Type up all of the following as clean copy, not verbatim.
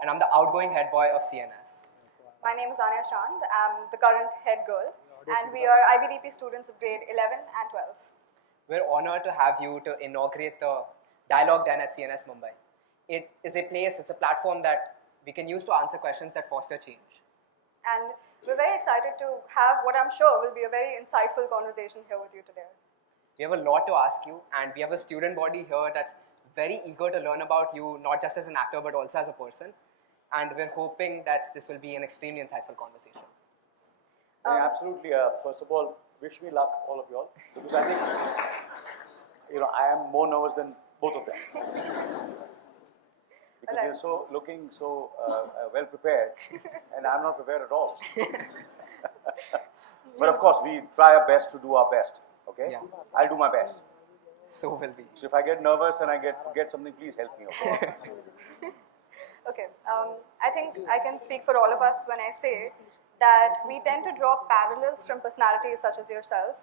and I'm the outgoing head boy of CNS. My name is Anya Chand. I'm the current head girl, and we are IBDP students of grade 11 and 12. We're honored to have you to inaugurate the Dialogue Den at CNS Mumbai. It is a place, it's a platform that we can use to answer questions that foster change. And we're very excited to have what I'm sure will be a very insightful conversation here with you today. We have a lot to ask you, and we have a student body here that's very eager to learn about you, not just as an actor, but also as a person. And we're hoping that this will be an extremely insightful conversation. Absolutely. First of all, wish me luck, all of you all, because I think, I am more nervous than both of them. Because they're looking so well prepared, and I'm not prepared at all. But of course, we try our best to do our best. Okay, Yeah. I'll do my best. So will we. So if I get nervous and I forget something, please help me. Okay? Okay, I think I can speak for all of us when I say that we tend to draw parallels from personalities such as yourself.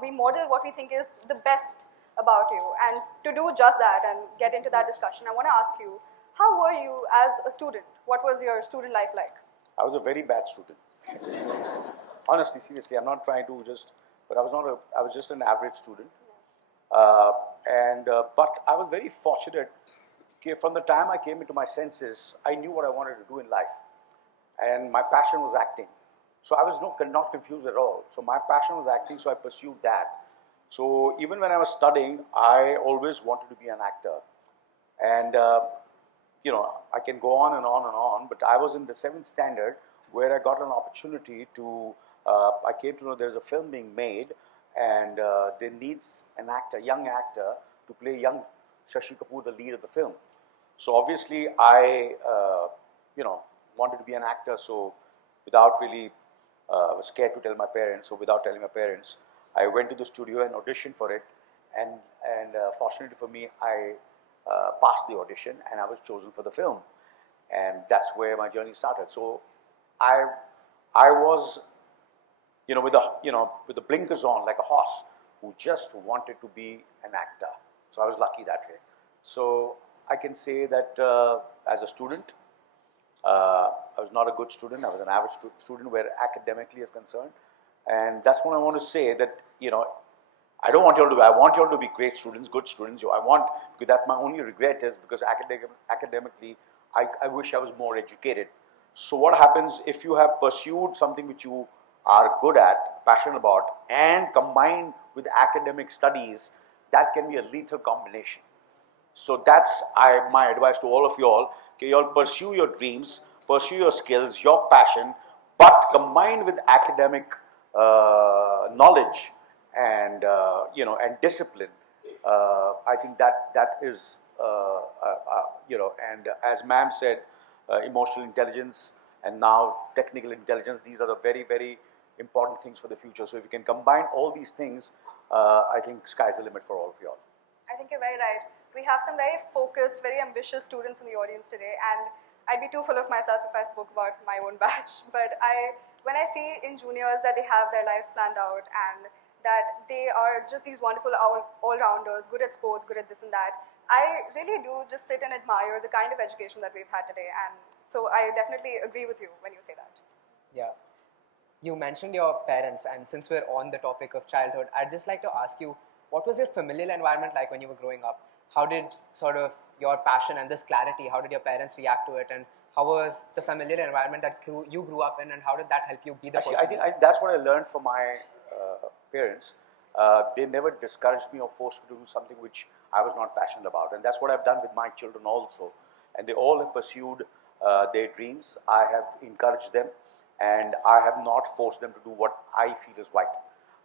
We model what we think is the best about you, and to do just that and get into that discussion, I want to ask you, how were you as a student? What was your student life like? I was a very bad student. Honestly, seriously, I'm not trying to but I was just an average student. But I was very fortunate. From the time I came into my senses, I knew what I wanted to do in life. And my passion was acting. So I was not confused at all. So my passion was acting, so I pursued that. So even when I was studying, I always wanted to be an actor. And, I can go on and on and on, but I was in the 7th standard where I got an opportunity to, I came to know there's a film being made, and there needs an actor, young actor, to play young Shashi Kapoor, the lead of the film. So obviously I, wanted to be an actor, so without really, was scared to tell my parents, so without telling my parents, I went to the studio and auditioned for it, and fortunately for me, I passed the audition and I was chosen for the film, and that's where my journey started. So I was, with the blinkers on, like a horse who just wanted to be an actor. So I was lucky that way. So I can say that as a student, I was not a good student. I was an average student where academically is concerned. And that's what I want to say, that, I don't want you all to be, I want you all to be great students, good students. Because that's my only regret is because academically, I wish I was more educated. So what happens if you have pursued something which you are good at, passionate about, and combined with academic studies, that can be a lethal combination. So that's my advice to all of you all. Okay, you all pursue your dreams, pursue your skills, your passion, but combined with academic knowledge and and discipline. I think that is and as ma'am said, emotional intelligence and now technical intelligence. These are the very, very important things for the future. So if you can combine all these things, I think sky's the limit for all of you all. I think you're very right. We have some very focused, very ambitious students in the audience today, and I'd be too full of myself if I spoke about my own batch. But when I see in juniors that they have their lives planned out and that they are just these wonderful all-rounders, good at sports, good at this and that, I really do just sit and admire the kind of education that we've had today. And so I definitely agree with you when you say that. Yeah. You mentioned your parents, and since we're on the topic of childhood, I'd just like to ask you, what was your familial environment like when you were growing up? How did sort of your passion and this clarity, how did your parents react to it, and how was the familiar environment that you grew up in, and how did that help you be the person? I think that's what I learned from my parents. They never discouraged me or forced me to do something which I was not passionate about, and that's what I've done with my children also. And they all have pursued their dreams. I have encouraged them, and I have not forced them to do what I feel is right.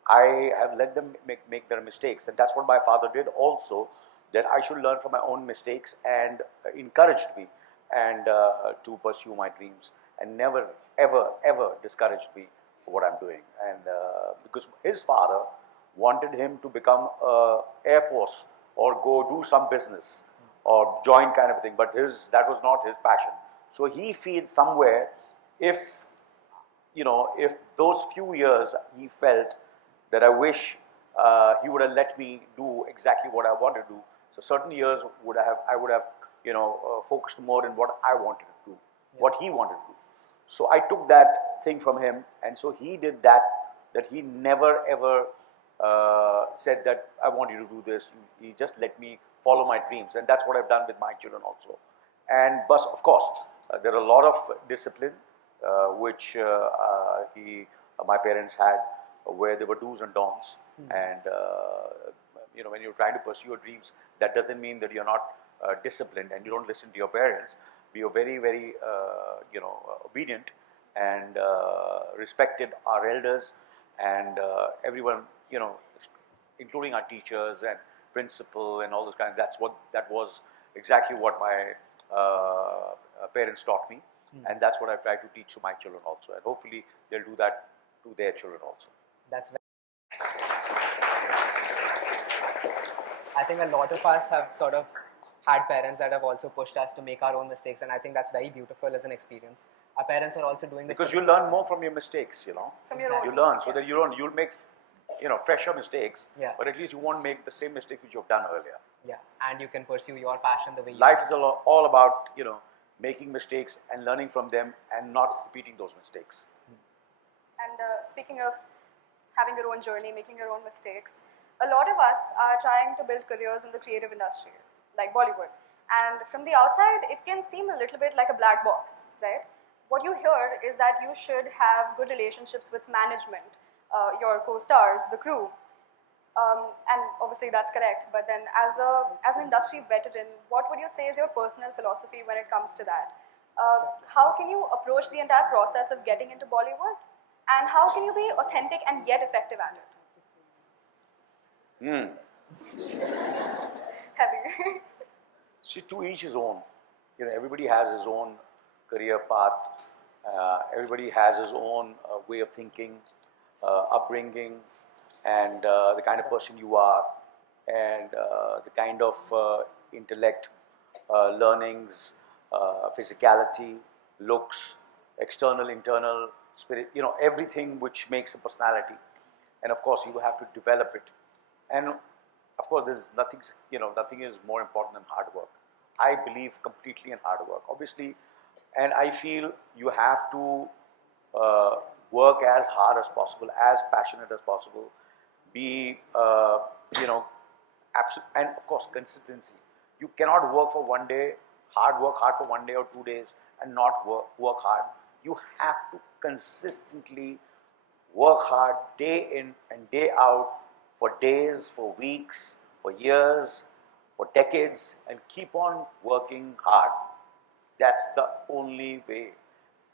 I have let them make their mistakes, and that's what my father did also, that I should learn from my own mistakes, and encouraged me and to pursue my dreams, and never ever ever discouraged me for what I'm doing. And because his father wanted him to become Air Force or go do some business or join kind of thing, but that was not his passion. So he feels somewhere, if those few years he felt that I wish he would have let me do exactly what I wanted to do. So certain years I would have focused more in what I wanted to do. what he wanted to do. So I took that thing from him, and so he did that he never ever said that I want you to do this. He just let me follow my dreams, and that's what I've done with my children also. And but of course, there are a lot of discipline which my parents had, where there were do's and don'ts. And when you're trying to pursue your dreams, that doesn't mean that you're not disciplined and you don't listen to your parents. We are very, very obedient and respected our elders and everyone, including our teachers and principal and all those kinds. That was exactly what my parents taught me, and that's what I try to teach to my children also, and hopefully they'll do that to their children also. That's very I think a lot of us have sort of had parents that have also pushed us to make our own mistakes, and I think that's very beautiful as an experience. Our parents are also doing this because you learn more from your mistakes, From your own. You learn so that you'll make fresher mistakes, Yeah. but at least you won't make the same mistake which you've done earlier. Yes, and you can pursue your passion the way you Life is all about making mistakes and learning from them and not repeating those mistakes. And speaking of having your own journey, making your own mistakes, a lot of us are trying to build careers in the creative industry, like Bollywood. And from the outside, it can seem a little bit like a black box, right? What you hear is that you should have good relationships with management, your co-stars, the crew. And obviously that's correct, but then as an industry veteran, what would you say is your personal philosophy when it comes to that? How can you approach the entire process of getting into Bollywood? And how can you be authentic and yet effective at it? Heavy. See, to each his own. Everybody has his own career path. Everybody has his own way of thinking, upbringing, and the kind of person you are, and the kind of intellect, learnings, physicality, looks, external, internal, spirit, everything which makes a personality. And of course, you have to develop it. And of course, there's nothing is more important than hard work. I believe completely in hard work, obviously, and I feel you have to work as hard as possible, as passionate as possible, be, and of course, consistency. You cannot work for one day, work hard for 1 day or 2 days and not work hard. You have to consistently work hard day in and day out for days, for weeks, for years, for decades, and keep on working hard. That's the only way.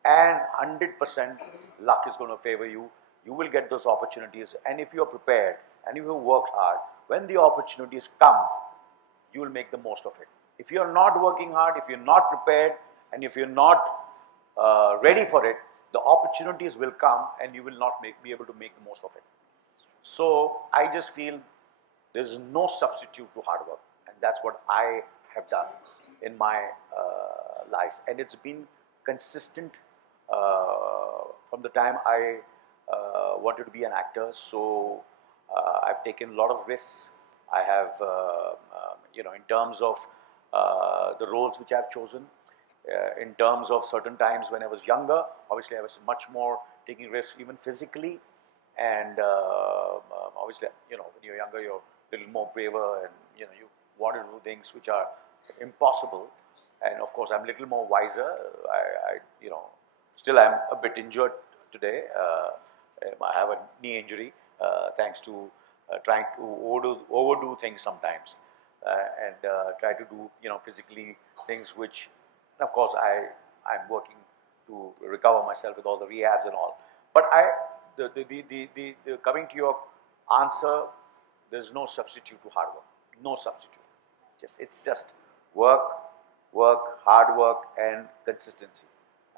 And 100% luck is going to favor you. You will get those opportunities, and if you're prepared and if you work hard, when the opportunities come, you will make the most of it. If you're not working hard, if you're not prepared, and if you're not ready for it, the opportunities will come and you will not be able to make the most of it. So I just feel there's no substitute to hard work, and that's what I have done in my life, and it's been consistent from the time I wanted to be an actor. So I've taken a lot of risks. I have, in terms of the roles which I've chosen, in terms of certain times when I was younger, obviously I was much more taking risks, even physically, and obviously, when you're younger, you're a little more braver, and you want to do things which are impossible. And of course, I'm a little more wiser. Still I'm a bit injured today. I have a knee injury, thanks to trying to overdo things sometimes, and try to do physically things which, and of course, I'm working to recover myself with all the rehabs and all. But the coming to your answer, there's no substitute to hard work. No substitute. It's just work, hard work, and consistency.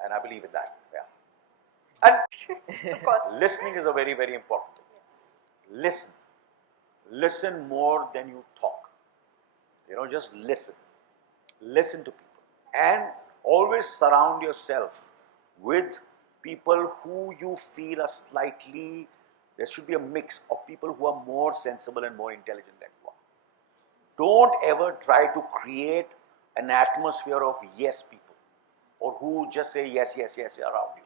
And I believe in that. Yeah. And Of course. listening is a very, very important thing. Yes. Listen more than you talk. Just listen. Listen to people. And always surround yourself with people who you feel are slightly, there should be a mix of people who are more sensible and more intelligent than you are. Don't ever try to create an atmosphere of yes people. or who just say yes, yes, yes around you.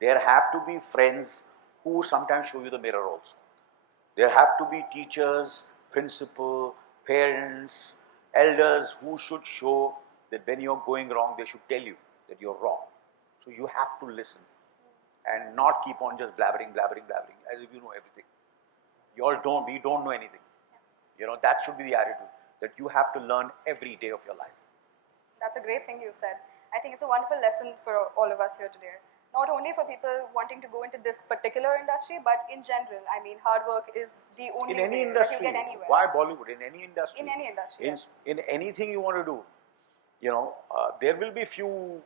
There have to be friends who sometimes show you the mirror also. There have to be teachers, principal, parents, elders who should show that when you're going wrong, they should tell you that you're wrong. So you have to listen and not keep on just blabbering, blabbering, blabbering as if you know everything. You all don't, we don't know anything. You know, that should be the attitude, that you have to learn every day of your life. That's a great thing you said. I think it's a wonderful lesson for all of us here today. Not only for people wanting to go into this particular industry, but in general. I mean, hard work is the only In any way industry, that you get anywhere. why Bollywood? In any industry. In any industry, yes. In anything you want to do, you know, there will be few,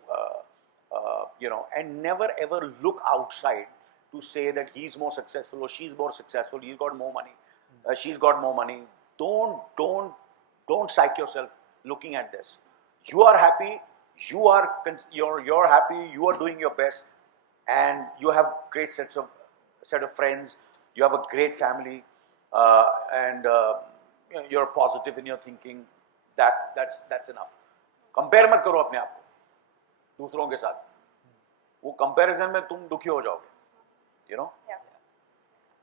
you know, and never ever look outside to say that he's more successful or she's more successful, he's got more money, she's got more money. Don't psych yourself looking at this. You are happy, you're happy, you are doing your best, and you have great set of friends, you have a great family, and you're positive in your thinking. That's enough. Compare मत करो अपने आप को दूसरों के साथ, वो comparison में तुम दुखी हो जाओगे. You know? Yeah.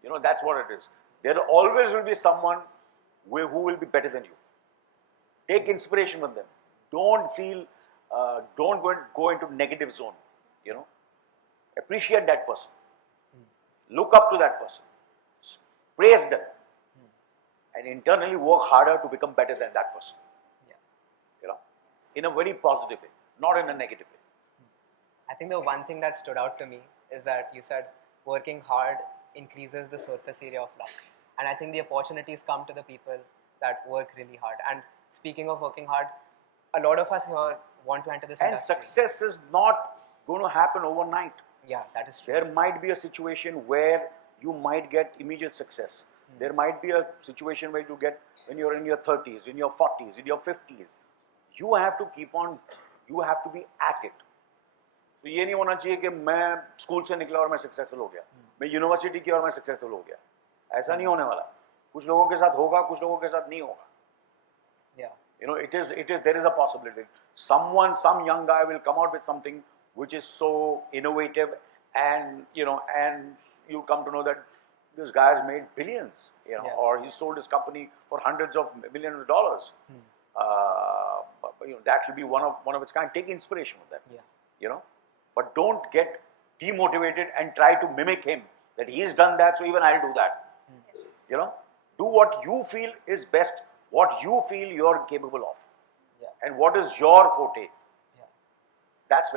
You know, that's what it is. There always will be someone who will be better than you. Take inspiration from them. Don't feel, don't go into negative zone. You know, appreciate that person. Look up to that person. Praise them, and internally work harder to become better than that person. You know, in a very positive way, not in a negative way. I think the one thing that stood out to me is that you said working hard increases the surface area of luck. And I think the opportunities come to the people that work really hard. And speaking of working hard, a lot of us here want to enter this And industry. success is not going to happen overnight. Yeah, that is true. There might be a situation where you might get immediate success. There might be a situation where you get when you're in your 30s, in your 40s, in your 50s. You have to keep on, you have to be at it. तो ये नहीं होना चाहिए कि मैं school से निकला और मैं सक्सेसफुल हो गया, मैं यूनिवर्सिटी की और मैं सक्सेसफुल हो गया. ऐसा नहीं होने वाला. कुछ लोगों के साथ होगा, कुछ लोगों के साथ नहीं होगा. Yeah. You know, there is a possibility. Some young guy will come out with something which is so innovative, and you know, and you come to know that this guy has made billions, you know, or he sold his company for hundreds of millions of dollars. But, you know, that should be one of its kind. Take inspiration from them. Yeah. You know, but don't get demotivated and try to mimic him. That he has done that, so even I'll do that. You know, do what you feel is best, what you feel you're capable of, and what is your forte. That's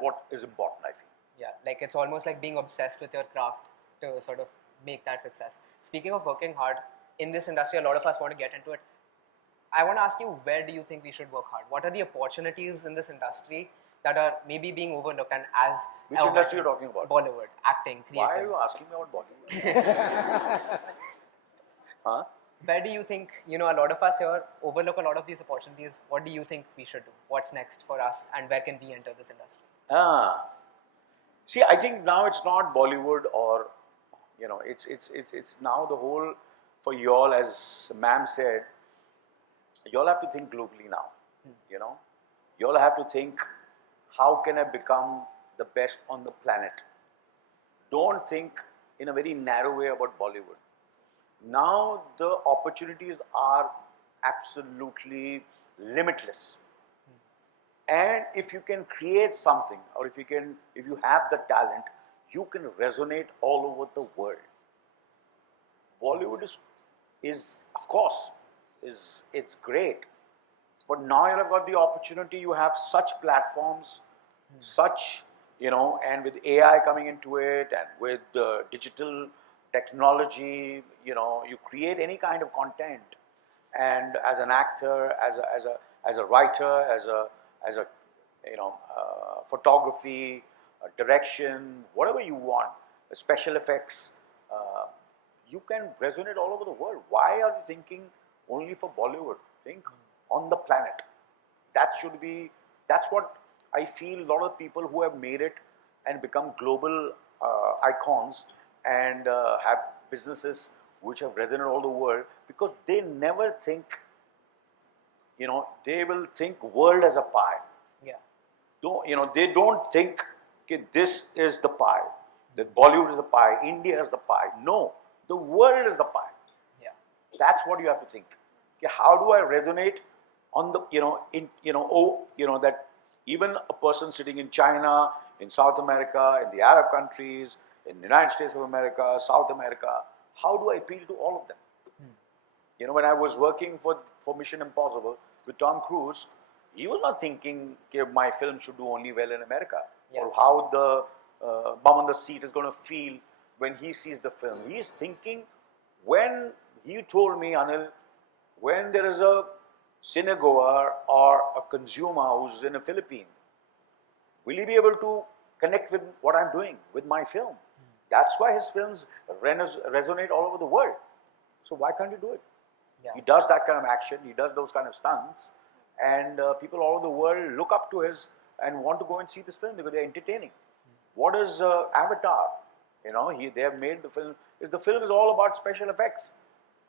what is important, I feel. Yeah, like it's almost like being obsessed with your craft to sort of make that success. Speaking of working hard, in this industry, a lot of us want to get into it. I want to ask you, where do you think we should work hard? What are the opportunities in this industry that are maybe being overlooked? And as Which industry are you talking about? Bollywood, acting, creatives. Why are you asking me about Bollywood? Huh? Where do you think, you know, a lot of us here overlook a lot of these opportunities? What do you think we should do? What's next for us, and where can we enter this industry? See, I think now it's not Bollywood, or you know, it's now the whole, for y'all, as ma'am said, y'all have to think globally now. You know, y'all have to think, how can I become the best on the planet? Don't think in a very narrow way about Bollywood. Now the opportunities are absolutely limitless. And if you can create something, or if you have the talent, you can resonate all over the world. Bollywood is of course, it's great. But now you have got the opportunity, you have such platforms, such, you know, and with AI coming into it, and with digital technology, you know, you create any kind of content. And as an actor, as a writer, as a you know, photography, direction, whatever you want, special effects, you can resonate all over the world. Why are you thinking only for Bollywood? Think on the planet. That's what I feel. A lot of people who have made it and become global icons and have businesses which have resonated all the world, because they never think, you know, they will think world as a pie. Yeah. they don't think, okay, this is the pie, that Bollywood is the pie, India is the pie. No, the world is the pie. Yeah. That's what you have to think. Okay, how do I resonate on the, that even a person sitting in China, in South America, in the Arab countries, in the United States of America, South America, how do I appeal to all of them? When I was working for Mission Impossible with Tom Cruise, he was not thinking, okay, my film should do only well in America, or how the bum on the seat is going to feel when he sees the film. He is thinking, when he told me, Anil, when there is a cinegoer or a consumer who's in a Philippine, will he be able to connect with what I'm doing with my film? That's why his films resonate all over the world. So why can't you do it? Yeah. He does that kind of action. He does those kind of stunts, and people all over the world look up to his and want to go and see this film because they're entertaining. What is Avatar? They have made the film. The film is all about special effects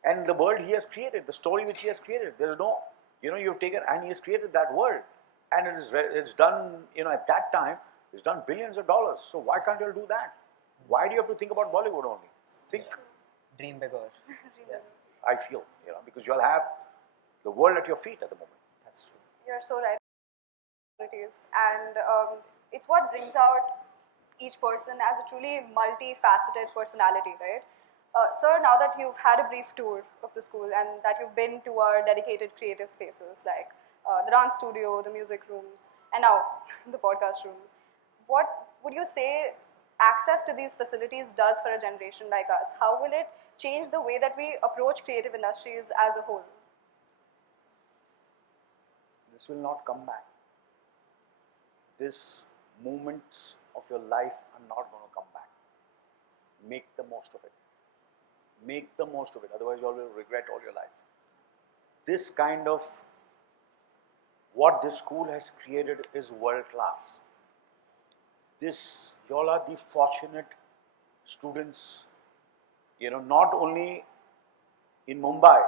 and the world he has created, the story which he has created. There's no, you've taken, and he has created that world, and it's done. At that time, it's done billions of dollars. So why can't you do that? Why do you have to think about Bollywood only? Think. Dream bigger. Yeah. I feel, because you'll have the world at your feet at the moment. That's true. You're so right. And it's what brings out each person as a truly multifaceted personality, right? Sir, now that you've had a brief tour of the school and that you've been to our dedicated creative spaces like the dance studio, the music rooms, and now the podcast room, what would you say access to these facilities does for a generation like us? How will it change the way that we approach creative industries as a whole? This will not come back. These moments of your life are not going to come back. Make the most of it. Make the most of it. Otherwise, you will regret all your life. This kind of what this school has created is world class. You all are the fortunate students. Not only in Mumbai,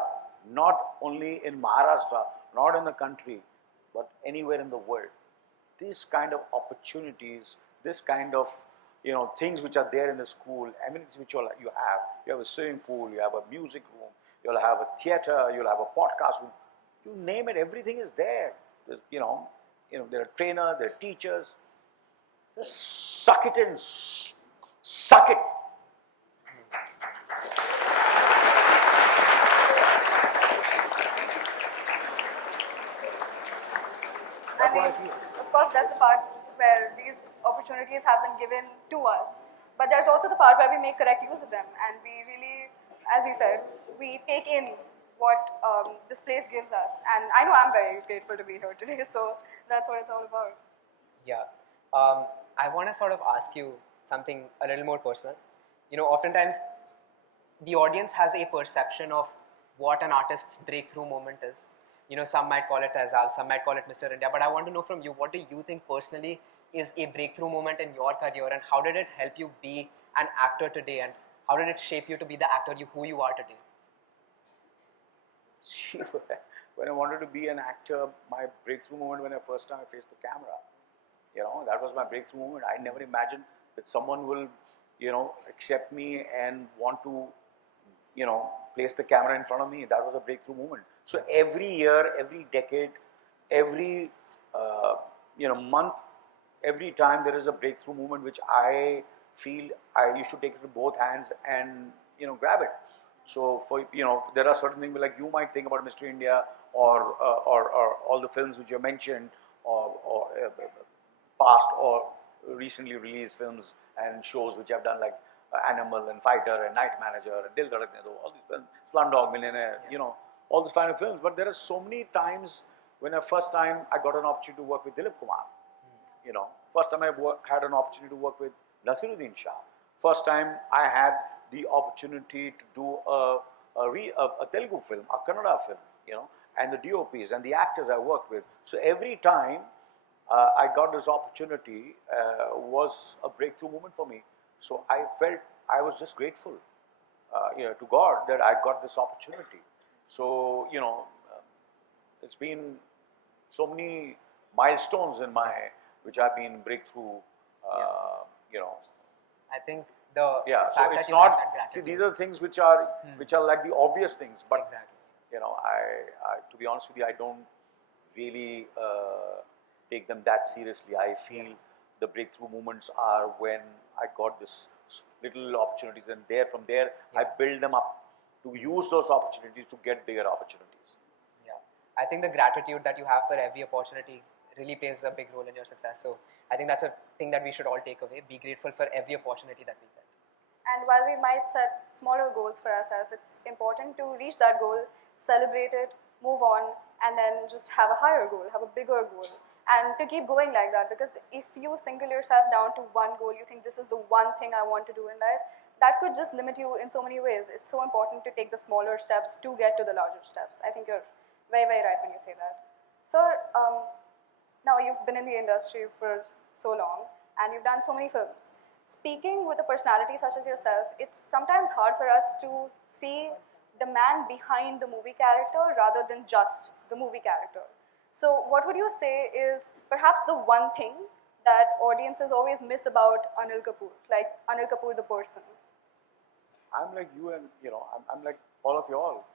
not only in Maharashtra, not in the country, but anywhere in the world. These kind of opportunities, this kind of things which are there in the school, amenities which you have. You have a swimming pool, you have a music room, you'll have a theater, you'll have a podcast room. You name it, everything is there. There's, there are trainers, there are teachers. Just suck it in, suck it. I mean, of course, that's the part where these opportunities have been given to us. But there's also the part where we make correct use of them, and we really, as he said, we take in what this place gives us. And I know I'm very grateful to be here today, so that's what it's all about. Yeah. I want to sort of ask you something a little more personal. Oftentimes the audience has a perception of what an artist's breakthrough moment is. Some might call it Azal, some might call it Mr. India, but I want to know from you, what do you think personally is a breakthrough moment in your career, and how did it help you be an actor today, and how did it shape you to be the actor who you are today? When I wanted to be an actor, my breakthrough moment when I first time I faced the camera, that was my breakthrough moment. I never imagined that someone will, accept me and want to, place the camera in front of me. That was a breakthrough moment. So every year, every decade, every, month, every time there is a breakthrough moment which I feel you should take it with both hands and, grab it. So for, there are certain things like you might think about Mr. India or all the films which you mentioned or past or recently released films and shows which I've done like Animal and Fighter and Night Manager and Dil Dhadakne Do, all these films, Slumdog Millionaire, all these kind of films. But there are so many times when first time I got an opportunity to work with Dilip Kumar. First time I had an opportunity to work with Nasiruddin Shah. First time I had the opportunity to do a Telugu film, a Kannada film, and the DOPs and the actors I worked with. So every time I got this opportunity was a breakthrough moment for me. So I felt I was just grateful, to God that I got this opportunity. So it's been so many milestones in my which have been breakthrough, you know. I think the Yeah, so fact it's that you not. have that See, gratitude. these are things which are like the obvious things, but Exactly. you know, I to be honest with you, I don't really take them that seriously. I feel the breakthrough moments are when I got this little opportunities, and from there I build them up to use those opportunities to get bigger opportunities. Yeah, I think the gratitude that you have for every opportunity really plays a big role in your success. So I think that's a thing that we should all take away. Be grateful for every opportunity that we get. And while we might set smaller goals for ourselves, it's important to reach that goal, celebrate it, move on, and then just have a higher goal, have a bigger goal, and to keep going like that. Because if you single yourself down to one goal, you think this is the one thing I want to do in life, that could just limit you in so many ways. It's so important to take the smaller steps to get to the larger steps. I think you're very, very right when you say that. So, now you've been in the industry for so long and you've done so many films. Speaking with a personality such as yourself, it's sometimes hard for us to see the man behind the movie character rather than just the movie character. So what would you say is perhaps the one thing that audiences always miss about Anil Kapoor, like Anil Kapoor the person? I'm like you, and you know, I'm like all of you all.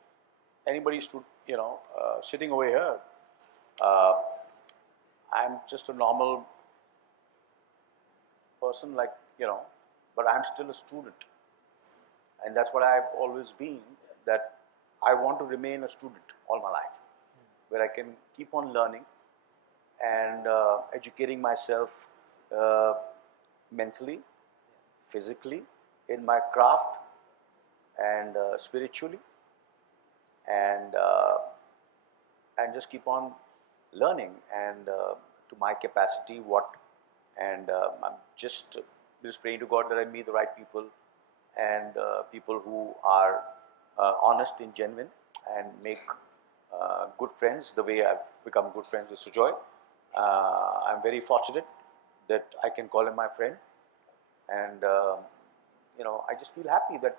Anybody sitting over here, uh, I'm just a normal person, like you know, but I'm still a student, and that's what I've always been. That I want to remain a student all my life, where I can keep on learning and educating myself uh, mentally, physically, in my craft, and spiritually, and just keep on learning and to my capacity what, and I'm just praying to God that I meet the right people, and people who are honest and genuine, and make good friends the way I've become good friends with Sujoy. I'm very fortunate that I can call him my friend, and I just feel happy that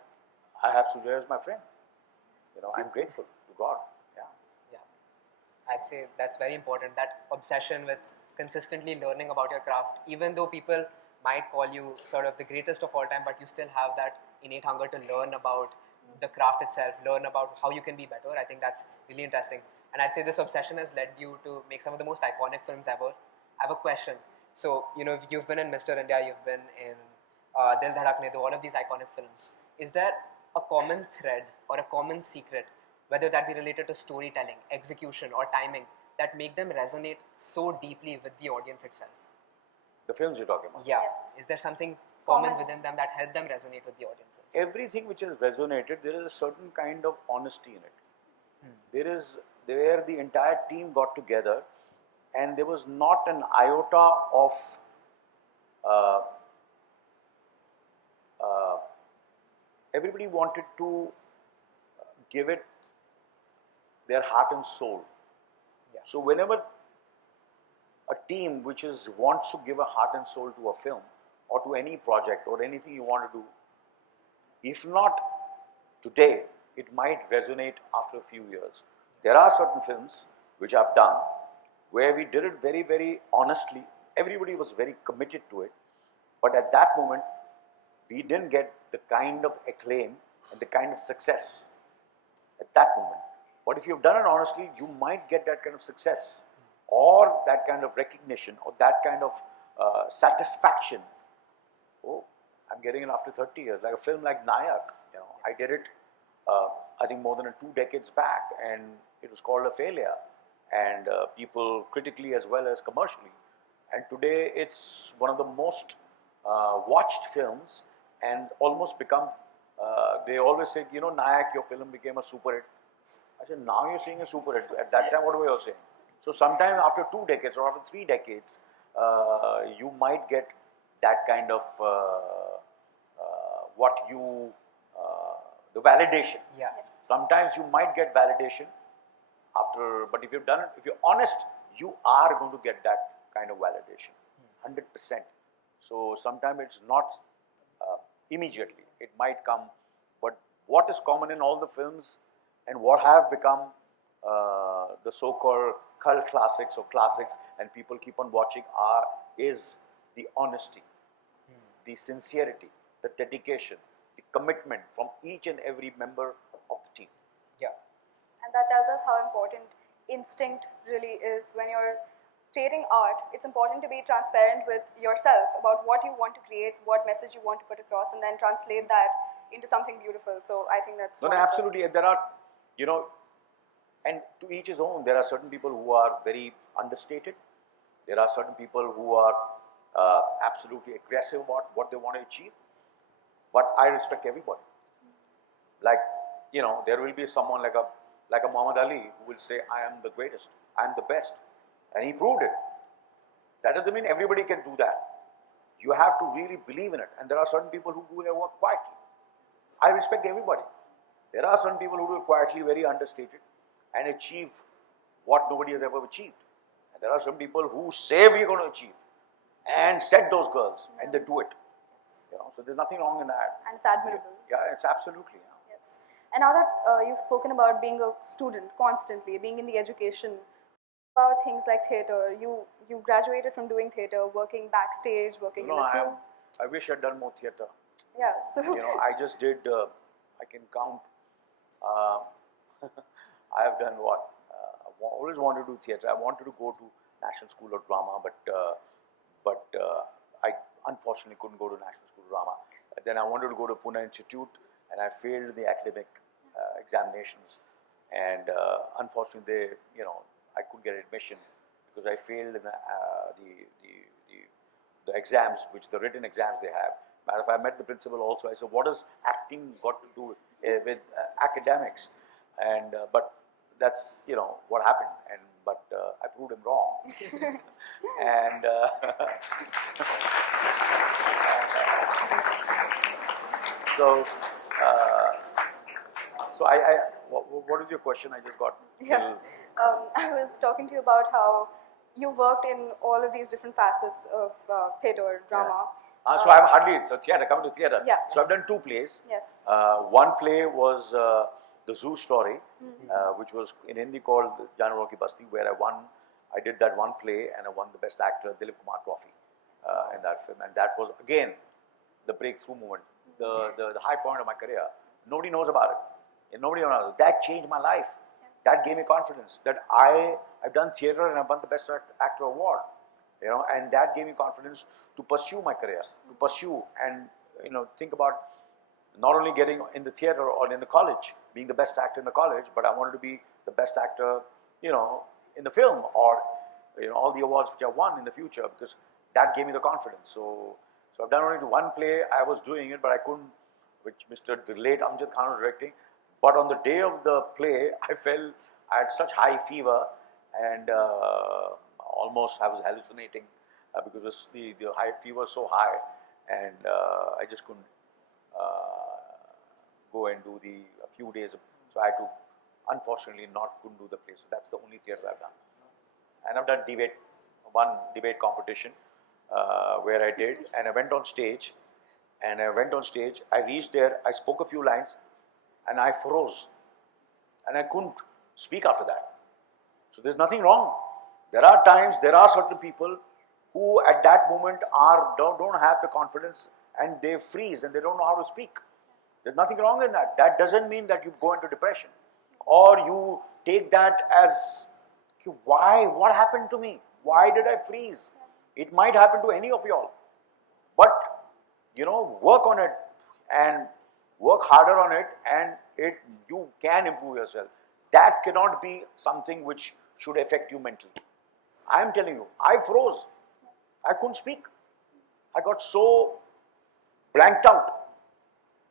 I have Sujoy as my friend. I'm grateful to God. Yeah. Yeah, I'd say that's very important. That obsession with consistently learning about your craft, even though people might call you sort of the greatest of all time, but you still have that innate hunger to learn about the craft itself, learn about how you can be better. I think that's really interesting. And I'd say this obsession has led you to make some of the most iconic films ever. I have a question. So, you've been in Mr. India, you've been in Dil Dhadakne Do, all of these iconic films. Is there a common thread or a common secret, whether that be related to storytelling, execution, or timing, that make them resonate so deeply with the audience itself? The films you're talking about. Yeah. Yes. Is there something common Common. within them that help them resonate with the audiences? Everything which has resonated, there is a certain kind of honesty in it. There the entire team got together, and there was not an iota of uh, uh, everybody wanted to give it their heart and soul. Yeah. So whenever a team which wants to give a heart and soul to a film or to any project or anything you want to do, if not today, it might resonate after a few years. There are certain films which I've done where we did it very, very honestly. Everybody was very committed to it. But at that moment, we didn't get the kind of acclaim and the kind of success at that moment. But if you've done it honestly, you might get that kind of success or that kind of recognition or that kind of satisfaction. Oh, I'm getting it after 30 years. Like a film like Nayak, I did it, I think more than 2 decades back, and it was called a failure, and people critically as well as commercially. And today it's one of the most watched films, and almost become. They always say, Nayak, your film became a super hit. I said, now you're saying a super hit. At that time, what were you saying? So sometime after 2 decades or after 3 decades, you might get that kind of the validation. Yeah. Sometimes you might get validation after, but if you've done it, if you're honest, you are going to get that kind of validation, 100%. So sometimes it's not immediately. It might come, but what is common in all the films and what have become the so-called cult classics or classics, and people keep on watching, are is the honesty, the sincerity, the dedication, the commitment from each and every member of the team. Yeah. And that tells us how important instinct really is when you're creating art. It's important to be transparent with yourself about what you want to create, what message you want to put across, and then translate that into something beautiful. So I think that's No, wonderful. absolutely. And there are, and to each his own. There are certain people who are very understated. There are certain people who are absolutely aggressive about what they want to achieve. But I respect everybody. Like, there will be someone like a Muhammad Ali who will say, I am the greatest, I am the best. And he proved it. That doesn't mean everybody can do that. You have to really believe in it. And there are certain people who do their work quietly. I respect everybody. There are some people who do it quietly, very understated, and achieve what nobody has ever achieved. And there are some people who say we're going to achieve and set those goals, and they do it. So there's nothing wrong in that. And it's admirable. Yeah, it's absolutely. Yeah. Yes. And now that you've spoken about being a student constantly, being in the education, about things like theatre, you graduated from doing theatre, working backstage, working in the crew. I wish I'd done more theatre. Yeah, so I just did. I can count. I have done what? I've always wanted to do theatre. I wanted to go to National School of Drama, but I unfortunately couldn't go to National School of Drama. Then I wanted to go to Pune Institute, and I failed the academic examinations. And unfortunately, I couldn't get admission because I failed in the exams, the written exams they have. Matter of fact, I met the principal also. I said, "What does acting got to do with academics?" And but that's what happened. But I proved him wrong. and so what is your question? I just got. Yes. I was talking to you about how you worked in all of these different facets of theatre, drama. So I'm hardly theatre. Come to theatre. Yeah. So I've done 2 plays. Yes. One play was the Zoo Story, which was in Hindi called Janwar Ki Basti, where I won. I did that one play and I won the Best Actor Dilip Kumar Trophy in that film, and that was again the breakthrough moment, the high point of my career. Nobody knows about it. And nobody knows. That changed my life. That gave me confidence that I've done theatre and I've won the Best Actor award. And that gave me confidence to pursue my career, to pursue and think about not only getting in the theatre or in the college, being the best actor in the college, but I wanted to be the best actor, in the film or all the awards which I won in the future, because that gave me the confidence. So I've done only 1 play. I was doing it, but I couldn't, which the late Amjad Khan was directing. But on the day of the play, I had such high fever and almost I was hallucinating because the high fever was so high, and I just couldn't go and do a few days. So I had to, unfortunately, couldn't do the play. So that's the only theatre I've done. And I've done one debate competition where I did, and I went on stage. I reached there, I spoke a few lines, and I froze. And I couldn't speak after that. So there's nothing wrong. There are certain people who at that moment don't have the confidence, and they freeze and they don't know how to speak. There's nothing wrong in that. That doesn't mean that you go into depression or you take that as, why? What happened to me? Why did I freeze? It might happen to any of y'all. But, work on it and work harder on it, and you can improve yourself. That cannot be something which should affect you mentally. I am telling you, I froze. I couldn't speak. I got so blanked out.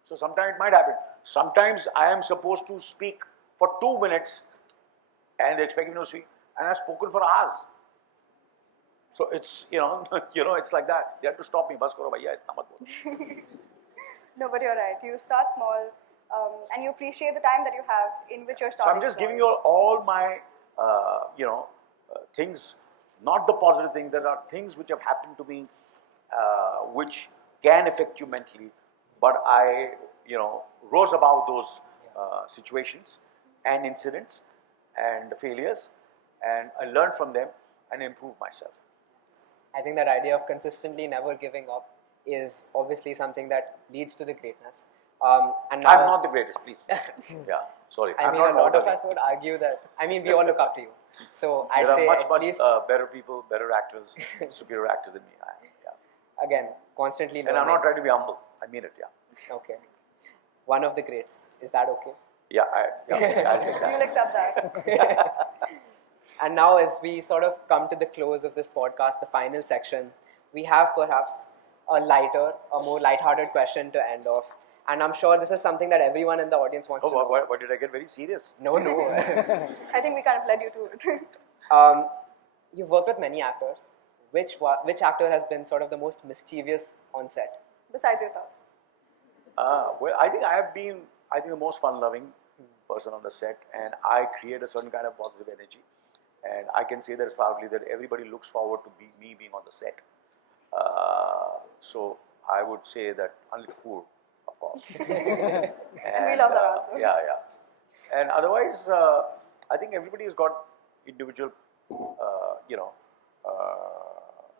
So sometimes it might happen. Sometimes I am supposed to speak for 2 minutes and they expect me to speak, and I've spoken for hours. So it's, it's like that. They have to stop me. Bas karo bhaiya, itna mat bolo. No, but you're right. You start small and you appreciate the time that you have in which you're So starting I'm just small. giving you all my, things, not the positive things. There are things which have happened to me which can affect you mentally. But I, rose above those situations and incidents and failures, and I learned from them and improved myself. I think that idea of consistently never giving up is obviously something that leads to the greatness. And now, I'm not the greatest, please. Yeah, sorry. I I'm mean, not a lot of orderly. us would argue that. I mean, we all look up to you. So I'd There say are much, at much least better people, better actors, superior actors than me. Yeah. again constantly And learning. I'm not trying to be humble. I mean it, yeah. Okay, one of the greats. Is that okay? Yeah, I'll take that. You'll accept that. And now, as we sort of come to the close of this podcast, the final section, we have perhaps a more lighthearted question to end off. And I'm sure this is something that everyone in the audience wants Oh, to know. what did I get very serious? No. I think we kind of led you to it. You've worked with many actors. Which actor has been sort of the most mischievous on set? Besides yourself. Well, I think the most fun-loving person on the set, and I create a certain kind of positive energy. And I can say that proudly that everybody looks forward to me being on the set. So I would say that Anil Kapoor, of course. And we love that answer. Yeah. And otherwise, I think everybody has got individual,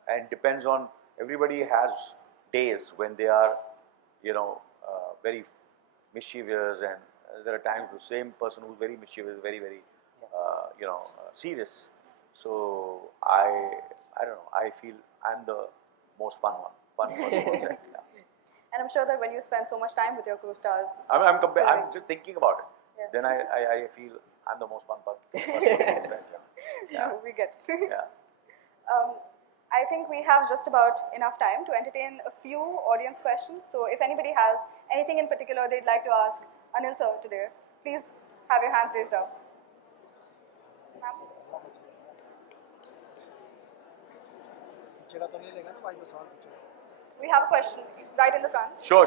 and depends on, everybody has days when they are, very mischievous, and there are times the same person who's very mischievous, very, very, serious. So I don't know, I feel I'm the most fun person on set. Yeah. And I'm sure that when you spend so much time with your co-stars, I'm filming, just thinking about it. Yeah. Then I feel I'm the most fun person on set. Yeah. we get. Yeah. I think we have just about enough time to entertain a few audience questions. So if anybody has anything in particular they'd like to ask Anil sir today, please have your hands raised up. We have a question right in the front. Sure.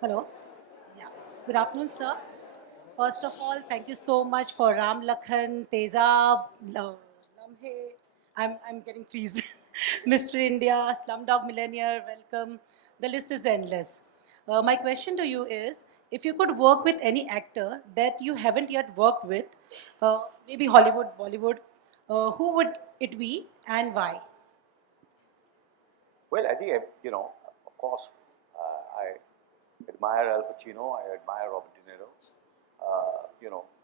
Hello. Yeah. Good afternoon, sir. First of all, thank you so much for Ram Lakhan, Tezab, Lamhe. I'm getting freezed. Mr. India, Slumdog Millionaire, welcome. The list is endless. My question to you is, if you could work with any actor that you haven't yet worked with, maybe Hollywood, Bollywood, who would it be and why? Well, I think, of course, I admire Al Pacino, I admire Robert De Niro.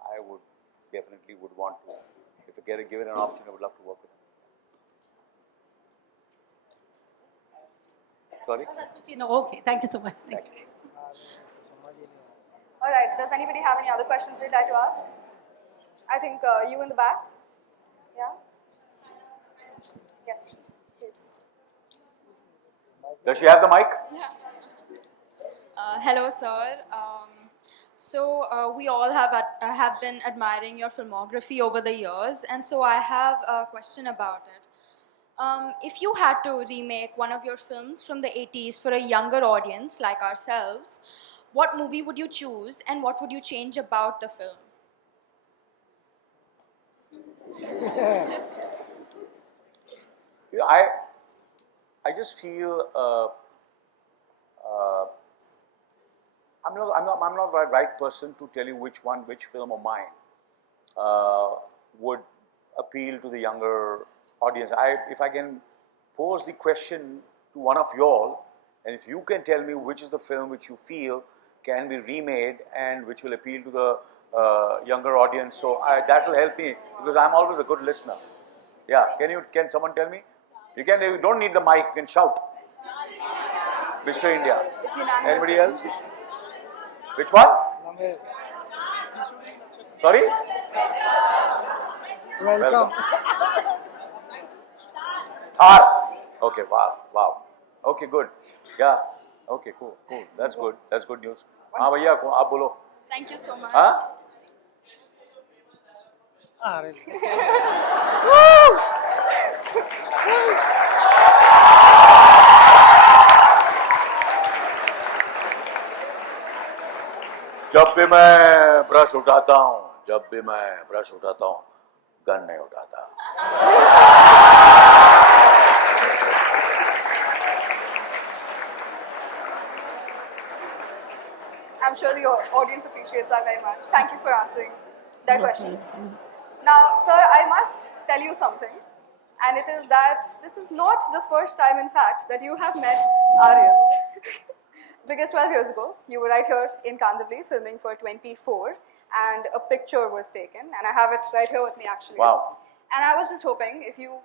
I would definitely want to, if I get given an option, I would love to work with him. Sorry? Okay, thank you so much. Thank you. All right. Does anybody have any other questions they'd like to ask? I think you in the back. Yeah. Yes. Please. Does she have the mic? Hello, sir. So we all have been admiring your filmography over the years, and so I have a question about it. If you had to remake one of your films from the 80s for a younger audience like ourselves, what movie would you choose, and what would you change about the film? I just feel I'm not the right person to tell you which film of mine would appeal to the younger audience. If I can pose the question to one of you all, and if you can tell me which is the film which you feel can be remade and which will appeal to the younger audience, so that will help me, because I'm always a good listener. Yeah, can someone tell me? You don't need the mic, you can shout. Mr. India. It's unanimous. Anybody else? Which one? Sorry? Welcome. Thar. Okay, wow. Okay, good. Yeah. Okay, cool. That's good. That's good news. हाँ भैया आप बोलो. Thank you so much. हाँ? जब भी मैं brush उठाता हूँ, गन नहीं उठाता. I'm sure the audience appreciates that very much. Thank you for answering their questions. Now, sir, I must tell you something. And it is that this is not the first time, in fact, that you have met Aryan. Because 12 years ago, you were right here in Kandivali filming for 24, and a picture was taken, and I have it right here with me actually. Wow. And I was just hoping if you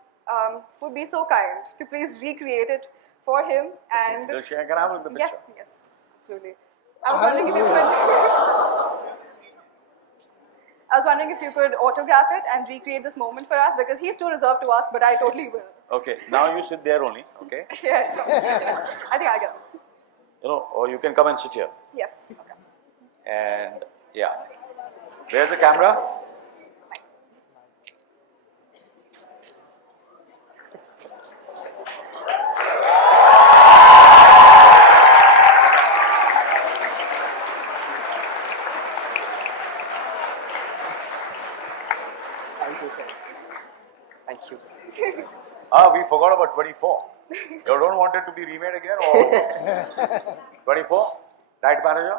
would be so kind to please recreate it for him. And Can I have the picture? yes, absolutely. I was wondering if you could. I was wondering if you could autograph it and recreate this moment for us, because he's too reserved to ask, but I totally will. Okay, now you sit there only, okay? Yeah, no. I think I'll get it. You know, or you can come and sit here. Yes. Okay. And yeah. Where's the camera? Thank you, sir. Thank you. We forgot about 24. You don't want it to be remade again or 24? Right, manager?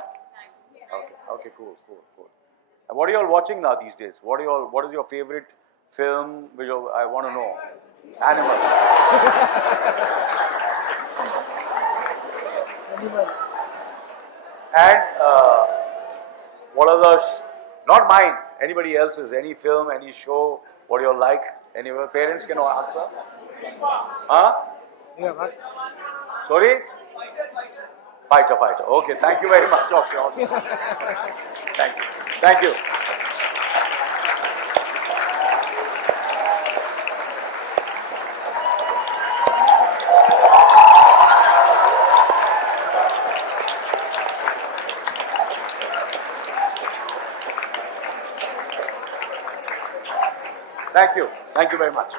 Okay, cool. And what are you all watching now these days? What is your favorite film which I want to know? Animal. And what are the not mine, anybody else's, any film, any show, what do you all like? Any parents can answer? Huh? Sorry? Fighter. Okay, thank you very much. Okay. Thank you. Thank you very much.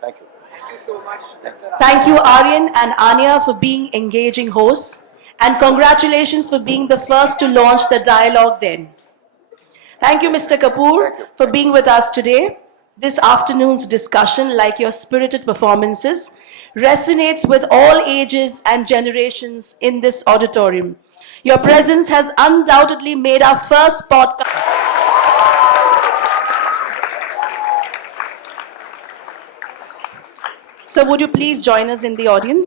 Thank you. Thank you so much, Mr. Thank you, Aryan and Anya, for being engaging hosts. And congratulations for being the first to launch the Dialogue Den. Thank you, Mr. Kapoor, for being with us today. This afternoon's discussion, like your spirited performances, resonates with all ages and generations in this auditorium. Your presence has undoubtedly made our first podcast. So would you please join us in the audience?